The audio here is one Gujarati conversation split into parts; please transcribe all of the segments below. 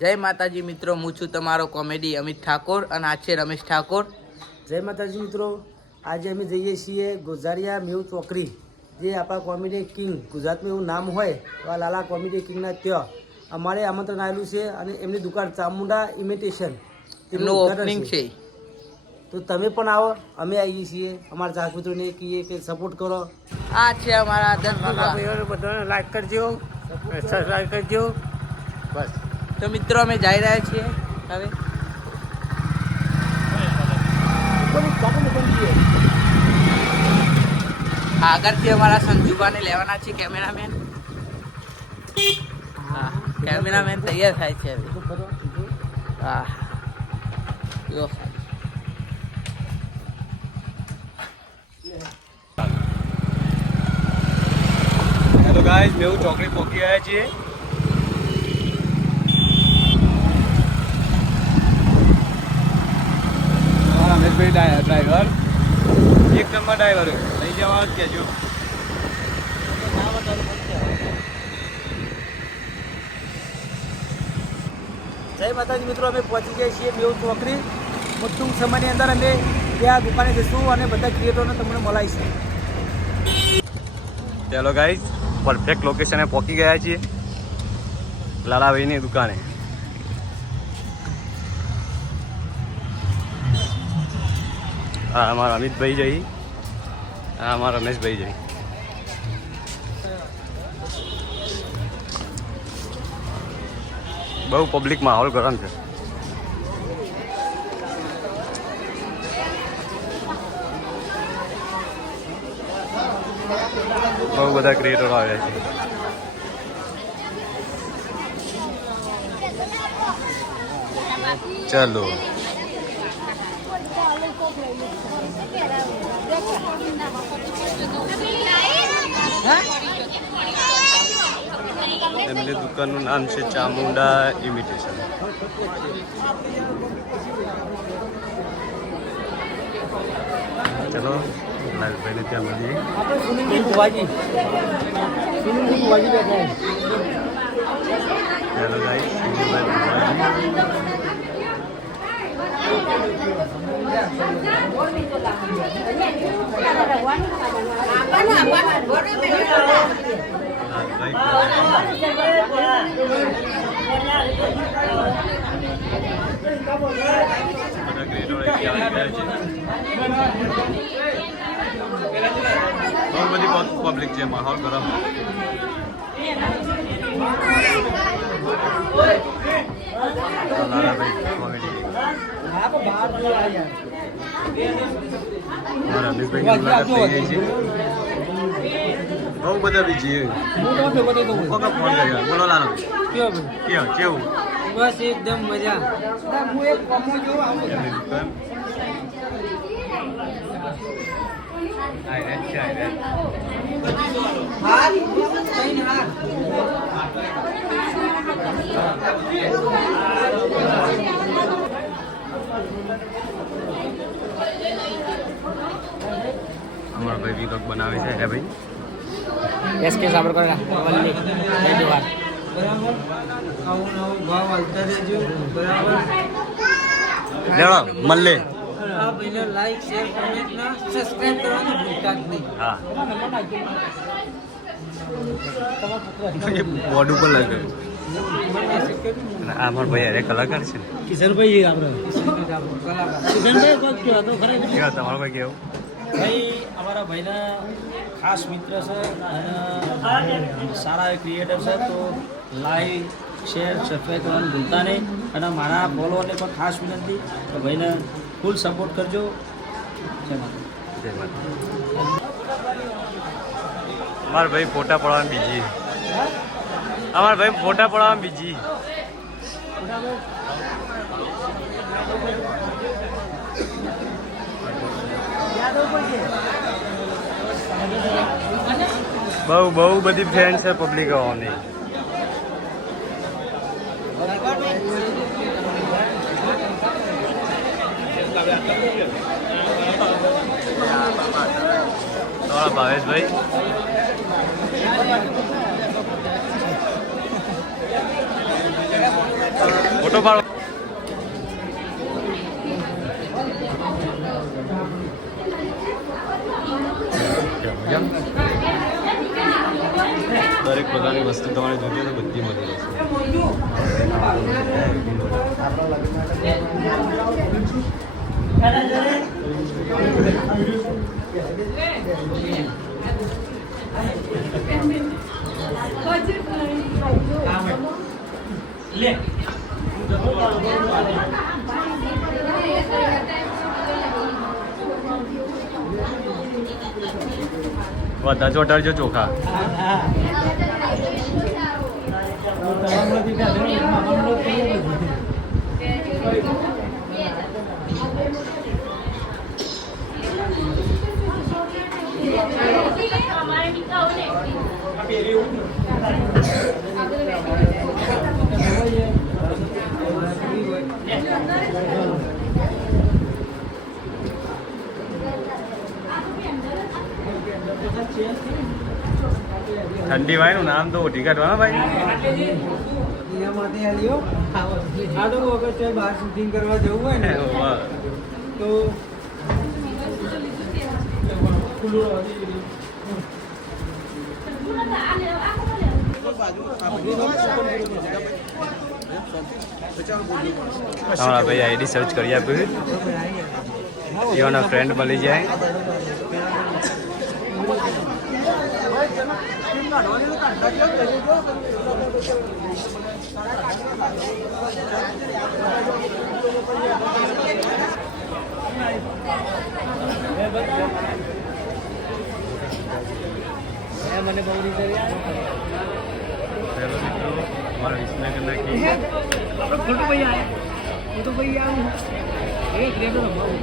જય માતાજી મિત્રો, હું છું તમારો કોમેડી અમિત ઠાકોર અને આ છે રમેશ ઠાકોર. જય માતાજી મિત્રો, આજે અમે જઈએ છીએ ગોઝારિયા મેવ ચોકડી, જે આપણા કોમેડી કિંગ ગુજરાતમાં એવું નામ હોય તો આ લાલા કોમેડી કિંગના ત્યાં અમારે આમંત્રણ આવેલું છે અને એમની દુકાન ચામુંડા ઇમિટેશન એમનું ઓપનિંગ છે. તો તમે પણ આવો, અમે આવીએ છીએ. અમારા ચાર મિત્રોને કહીએ કે સપોર્ટ કરો. આ છે અમારા દત્તુભા. બધાને લાઈક કરજો, સબસ્ક્રાઈબ કરજો. બસ તો મિત્રો અમે જઈ રહ્યા છીએ હવે. આગળથી અમારા સંજુભાને લેવાના છે કેમેરામેન. હા, કેમેરામેન તૈયાર થાય છે હવે. હા જો હેલો ગાઈસ, મેં ચોકડી પહોંચી ગયા છીએ. રમેશભાઈ ડ્રાઈવર એક નંબર ડ્રાઈવર લઈ જવા જ કહેજો. જય માતાજી મિત્રો, અમે પહોંચી ગયા છીએ મેવ ચોકડી. ટૂંક સમયની અંદર અમે ત્યાં દુકાને જઈશું અને બધા ક્રિએટરોને તમને મળાવીશું. ચાલો ગાઈસ, પરફેક્ટ લોકેશને પહોંચી ગયા છીએ, લાલાભાઈની દુકાને. હા, અમારા અમિતભાઈ જઈ, હા અમારા રમેશભાઈ જઈ. બહુ પબ્લિક માહોલ ગરમ છે. બહુ બધા ક્રિએટરો આવ્યા છે. ચાલો એમની દુકાનનું નામ છે ચામુંડા ઇમિટેશન. ચલો લાલભાઈને ત્યાં મળીએ. હેલો ગાઈસ, બહુ બધી પબ્લિક છે, માહોલ ગરમ. બહુ બધા બીજી બોલો લાલો કેવું? બસ એકદમ મજા. અમારા ભાઈ વિલોગ બનાવે છે. હે ભાઈ એસકે સાબર કરા વલ્લી પહેલી વાર. લેવા મલ્લે આ ભાઈને લાઈક શેર કમેન્ટ ના સબસ્ક્રાઇબ કરવાનું ભૂલતા જ નહીં. હા, બોર્ડ ઉપર લાગે. આ અમારા ભાઈ અરે કલાકાર છે. કિશનભાઈ આપણે કિશનભાઈ કોક કયો હતો ખરા? કેવા તમારો ભાઈ કેવું? ભાઈ અમારા ભાઈના ખાસ મિત્ર છે અને સારા ક્રિએટર છે. તો લાઈક શેર સબસ્ક્રાઈબ કરવાનું ભૂલતા નહીં. અને મારા ફોલોવરને પણ ખાસ વિનંતી કે ભાઈને ફૂલ સપોર્ટ કરજો. જય માતા. જય માતા. અમારા ભાઈ ફોટા પડવાનું બીજી. અમારા ભાઈ ફોટા પડવાનું બીજી. બહુ બધી ફ્રેન્ડ છે પબ્લિક આવવાની. તમારા ભાવેશભાઈ ફોટો પાડો. દરેક પ્રકારની વસ્તુ તમારે જોતી હોય તો બધી મળી રહેશે. બધા ચોટાડજો ચોખા. ઠંડી વાય નું નામ તો ઓઢી કાઢવાના ભાઈ. બહાર શૂટિંગ કરવા જવું હોય ને તો હમણાં ભાઈ આઈડી સર્ચ કરી આપ્યું. એવાના ફ્રેન્ડ મળી જાય. મને બહુ રીતે હેલો મિત્રો, અમારા વિસનગરના કે ફોટો ભાઈ આયા હું તો ભાઈ આવું એક રેડો રમાવું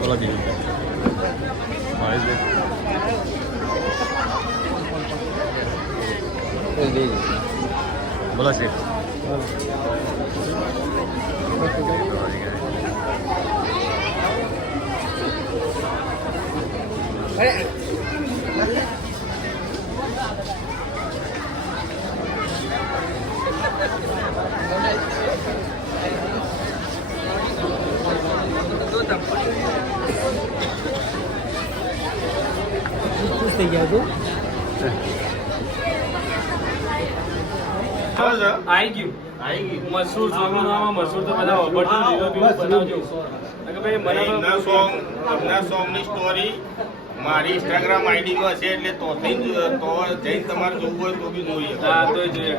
બોલો બીજું બોલો શેઠ. થઈ ગયા છું આવી ગયું મસૂર સોંગમાં મસૂર તો બધા ઓબડતું લીલો બીલો બનાવજો. કે ભાઈ મને હમણાં સોંગની સ્ટોરી મારી ઇન્સ્ટાગ્રામ આઈડીમાં છે એટલે તો જઈને તમારે જોવું હોય તો બી જોઈએ. હા તો જોઈએ.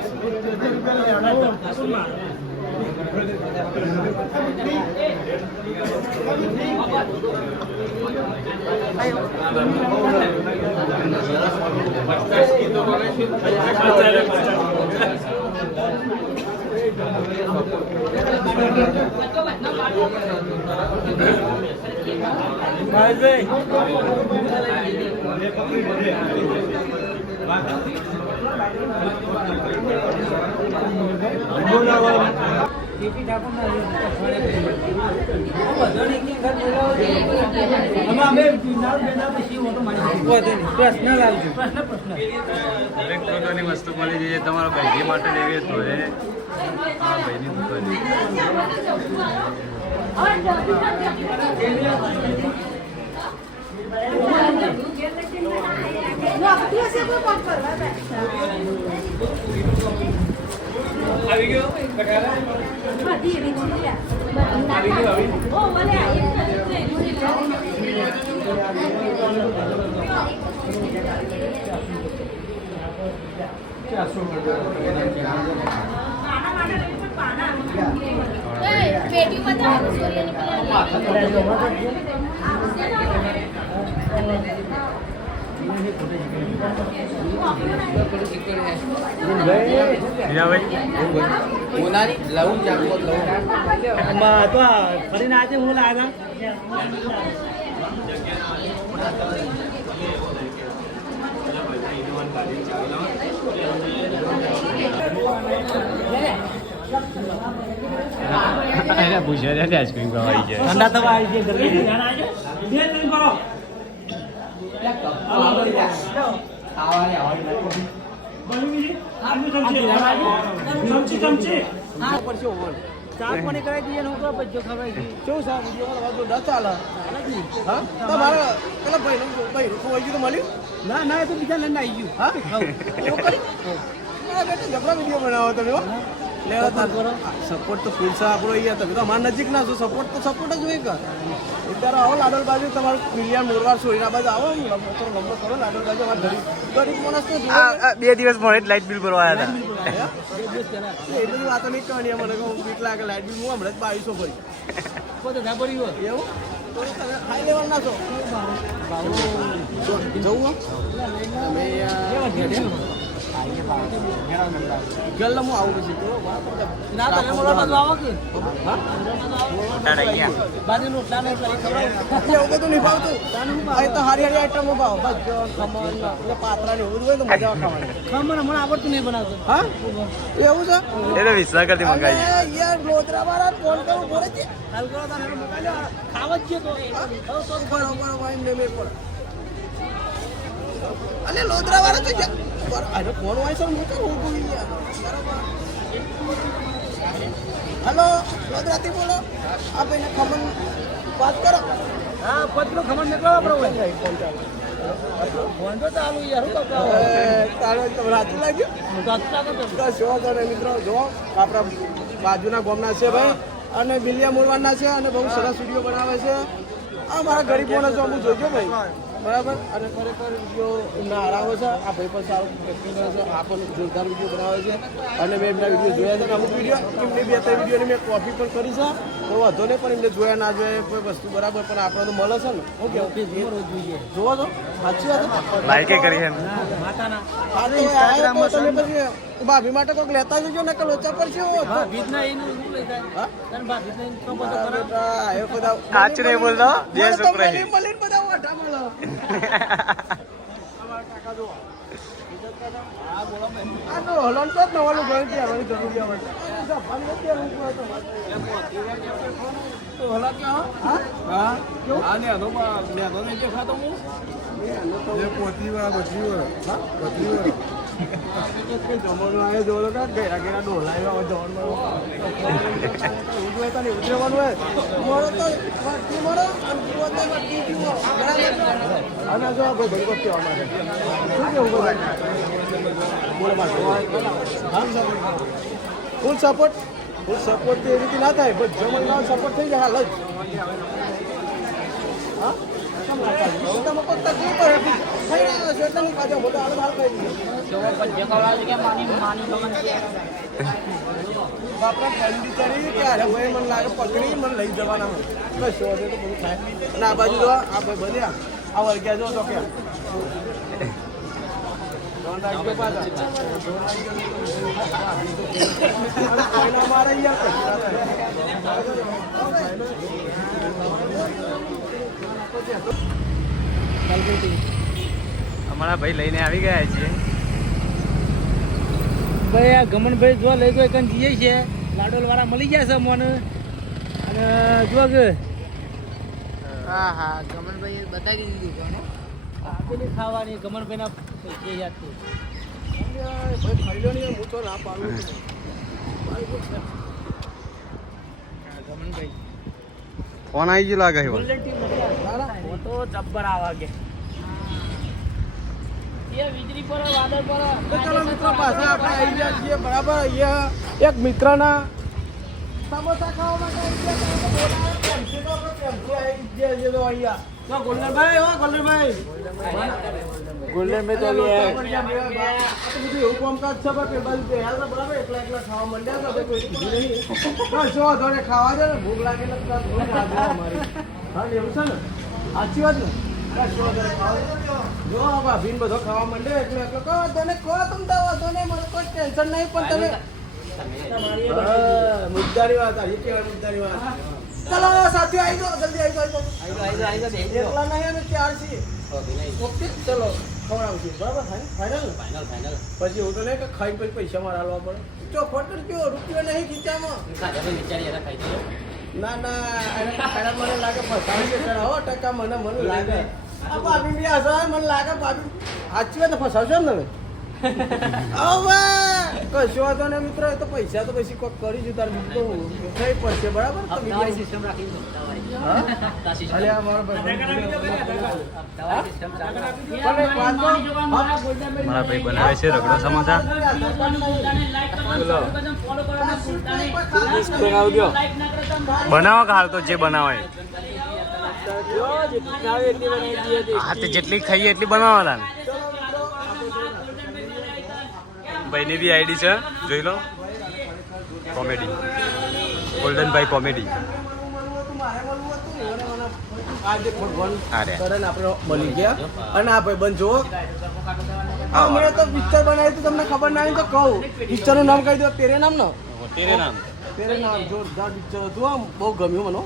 દરેક પ્રકારની વસ્તુ મળી જઈએ. તમારા ભાઈ માટે લેવી તો એ હા ભાઈની દુકાન. આવી ગયો તો ફરીને આજે હું લાગ્યા એને પૂછ્યો ને આઈસ્ક્રીમ ખાવા આવી જાય ઠંડા થવા આવી છે ગરમી બે ત્રણ કરો ચમચી ચા પાણી કરાવી દઈએ ને હું બજો ખવાય છે કેવું સાહેબ વિડીયો ન ચાલે હા તમારે પેલા ભાઈ ખોવાઈ ગયું તો મળ્યું ના ના એ તો બીજા લઈને આવી ગયું હા એવું કરી જબરા વિડીયો બનાવો તમે સપોર્ટ તો ફૂલ છે આપણો અહીંયા તમે તો અમારા નજીક ના છો સપોર્ટ જ હોય કે અત્યારે આવો લાડોલ બાજુ તમારું મિલિયન મોરવાર સોરીના બાજુ આવો લંબો કરો લાડોલ બાજુ અમારે ગરીબ માણસ તો 2 દિવસ મોડે લાઇટ બિલ ભરવા આવ્યા હતા એ બધી વાતો નહીં કહેવાની મને બીક લાગે લાઇટ બિલ હું હમણાં જ 2200 ભરી પોતે ના ભરી હોય એવું તો તમે ખાઈ લેવા ના છો જવું તમે ગલ્લા હું આવું પછી ના તમે મોડા બાજુ આવો કે બાજુ રોટલા ને એવું બધું નહીં ભાવતું અહીં તો હારી હારી આઈટમો ભાવ ભજ્જન ખમણ પાતળા ને એવું હોય તો મજા ખાવાની ખમણ મને આવડતું નહીં બનાવતું હા એવું છે એટલે વિશ્વાસ કરતી મંગાવી યાર લોદરા વાળા ફોન કરું બોલે છે હાલ કરો તારે મોબાઈલ ખાવા જ છે તો બરોબર વાઈન ને મેં પણ અલે લોદરા વાળા તો અરે ફોન વાય સર હું તો હું યાર બરોબર હેલો લોદરાથી બોલો આ ભાઈને ખમણ વાત કરો હા પતલો ખમણ નીકળો આપણો ફોન તો ચાલુ યાર હું કહું તારો તો રાત લાગ્યું તો શો કરે મિત્રો જો આપણા બાજુના ગામના છે ભાઈ અને બિલિયા મોરવાના છે અને બહુ સરસ વિડીયો બનાવે છે આ મારા ગરીબોને જો હું જોજો ભાઈ બરાબર અને ખરેખર વિડીયો એમના હરાવે છે આ ભાઈ પણ સારું એક્ટિંગ કરે છે આ પણ જોરદાર વિડીયો બનાવે છે અને મેં એમના વિડીયો જોયા છે અને અમુક વિડીયો એમને 2-3 વિડીયોની મેં કોપી પણ કરી છે તો વાંધો નહીં પણ એમને જોયા ના જોયા કોઈ વસ્તુ બરાબર પણ આપણે તો મળે છે ને ઓકે ઓકે જોવો છો સાચી વાત લાઈકે કરી છે તમે પછી ભાભી માટે કોઈક લેતા જજો ને કે લોચા પર છે સાચું નહીં બોલતો જે છોકરા હલન તો જ નવાનું ગયું છે અમારી જરૂરી જમવાનું આવે જોડો કા ઘેરા ઘેરા ડોલાવ્યા જવાનું ઉતરવાનું હોય મળો તો વાટકી મળો અને વાટકી પીવો અને જો આ ભાઈ ભરી કહેવા માટે શું કેવું ભાઈ ફૂલ સપોર્ટ તો એ રીતે ના થાય પણ જમણનો સપોર્ટ થઈ જાય હાલ જ હા તમે કોઈ તકલીફ પડે થઈ રહ્યો છે એટલે હું કાઢો બધો હાલ હાલ કહી બાપરા ઠંડી ચડી ત્યારે ભાઈ મને લાગે પકડી મને લઈ જવાના હોય બસ શોધે તો બધું થાય અને આ બાજુ જો આ ભાઈ બધ્યા આ વર્ગ્યા જો તો કે અમારા ભાઈ લઈને આવી ગયા છે ભાઈ આ ગમનભાઈ જો લઈ ગયો એકન જઈએ છે લાડોલ વાળા મળી ગયા છે મને અને જો કે હા હા ગમનભાઈ બતાવી દીધું ને આપેલી ખાવાની ગમનભાઈના પૈસે યાદ છે ભાઈ ખાઈ નહીં હું તો ના પાડું ગમનભાઈ ફોન આવી ગયો લાગે ગોલ્ડન ટીમ તો જબ્બર આવા કે એ વીજળી પર વાદળ પર તો ચલો મિત્રો પાછા આપણે આવી ગયા છીએ બરાબર અહીંયા એક મિત્રના સમોસા ખાવા માટે ગોલ્ડનભાઈ ગોલ્ડનભાઈ તો એવું કામકાજ છે કે બાજુ બરાબર એકલા એકલા ખાવા માંડ્યા તો કોઈ કીધું નહીં શું ધોરે ખાવા દે ને ભૂખ લાગે અમારી હા એવું છે ને સાચી વાત ને જો આ ભાભીને બધો ખાવા માંડે એટલે કહો તને કહો તમ દાવા તો નહીં મને કોઈ ટેન્શન નહીં પણ તમે મુદ્દાની વાત આ કેવા મુદ્દાની વાત ચલો સાથીઓ આવી જાઓ જલ્દી આવી જાઓ એકલા નહીં અમે ચાર છીએ ઓકે ચલો ખવડાવશું બરાબર ફાઇનલ પછી હું તો નહીં કે ખાઈ પછી પૈસા મારા હાલવા પડે ચોખવટ કરજો રૂપિયો નહીં ખીચામાં ના એને ખાડા મને લાગે ફસાવી છે 100% મને લાગે આ ભાભી બી હશે મને લાગે ભાભી સાચી વાત ફસાવશો ને તમે હવે કશો વાંધો ને મિત્રો એ તો પૈસા તો પછી કોક કરીશું તાર તો થઈ પડશે બરાબર તો બીજી સિસ્ટમ રાખી અરે આ મારો મારા ભાઈ બનાવે છે રગડો સમોસા બનાવો કે હાલ તો જે બનાવે હા તે જેટલી ખાઈએ એટલી બનાવવાના ભાઈની બી આઈડી છે જોઈ લો કોમેડી ગોલ્ડન ભાઈ કોમેડી આજે ભગવાન કરે આપણે મળી ગયા અને આ ભાઈ બંધ જો મેં તો પિક્ચર બનાવી તો તમને ખબર ના તો કહું પિક્ચરનું નામ કહી દો તેરે નામ ને તેરે નામ જોરદાર પિક્ચર હતું આમ બહુ ગમ્યું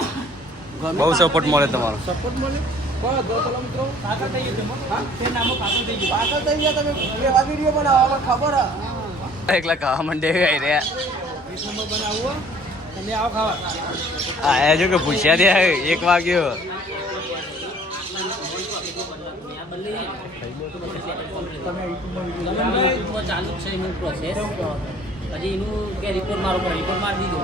મને બહુ સપોર્ટ મળે તમારો સપોર્ટ મળે મિત્રો પાછળ થઈ ગયા તમે કેવા વિડીયો બનાવો ખબર એકલા ખાવા માંડે ગઈ રહ્યા બનાવવું તમે આવો ખાવા આયા જો કે પૂછ્યા ત્યાં 1 વાગ્યો ચાલુ છે એનું પ્રોસેસ હજી એનું કે રિપોર્ટ મારો પડે રિપોર્ટ મારી દીધો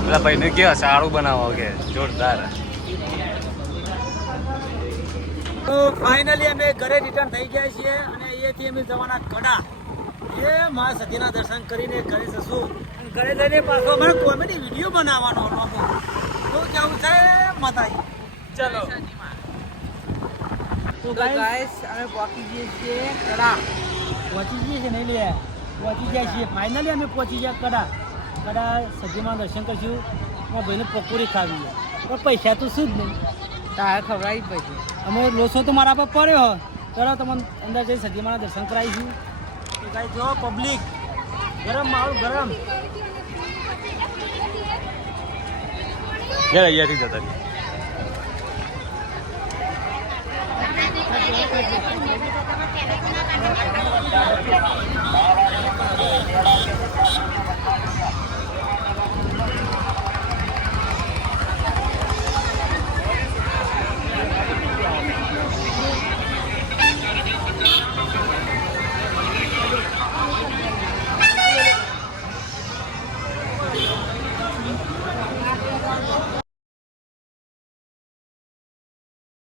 પેલા ભાઈને કેવા સારું બનાવો કે જોરદાર તો ફાઇનલી અમે ઘરે રિટર્ન થઈ ગયા છીએ અને અહીંયાથી અમે જવાના કડા એ મા સતીના દર્શન કરીને ઘરે જશું ઘરે જઈને પાછો અમારે કોમેડી વિડીયો બનાવવાનો હતો તો કેવું છે માતાજી ચલો તો ગાઈસ અમે પહોંચી જઈએ છીએ કડા પહોંચી જઈએ છીએ નહીં લે પહોંચી ગયા છીએ ફાઇનલી અમે પહોંચી ગયા કડા સતીમાં દર્શન કરશું મારા ભાઈને પકોડી ખાવી પણ પૈસા તો શું જ નહીં તારે ખવડાવી પછી અમે લોસો તો મારા પર પડ્યો ચલો તમને અંદર જઈ સતીમાના દર્શન કરાવીશું તો કાંઈ જો પબ્લિક ગરમ માહોલ ગરમ અહીંયાથી જતા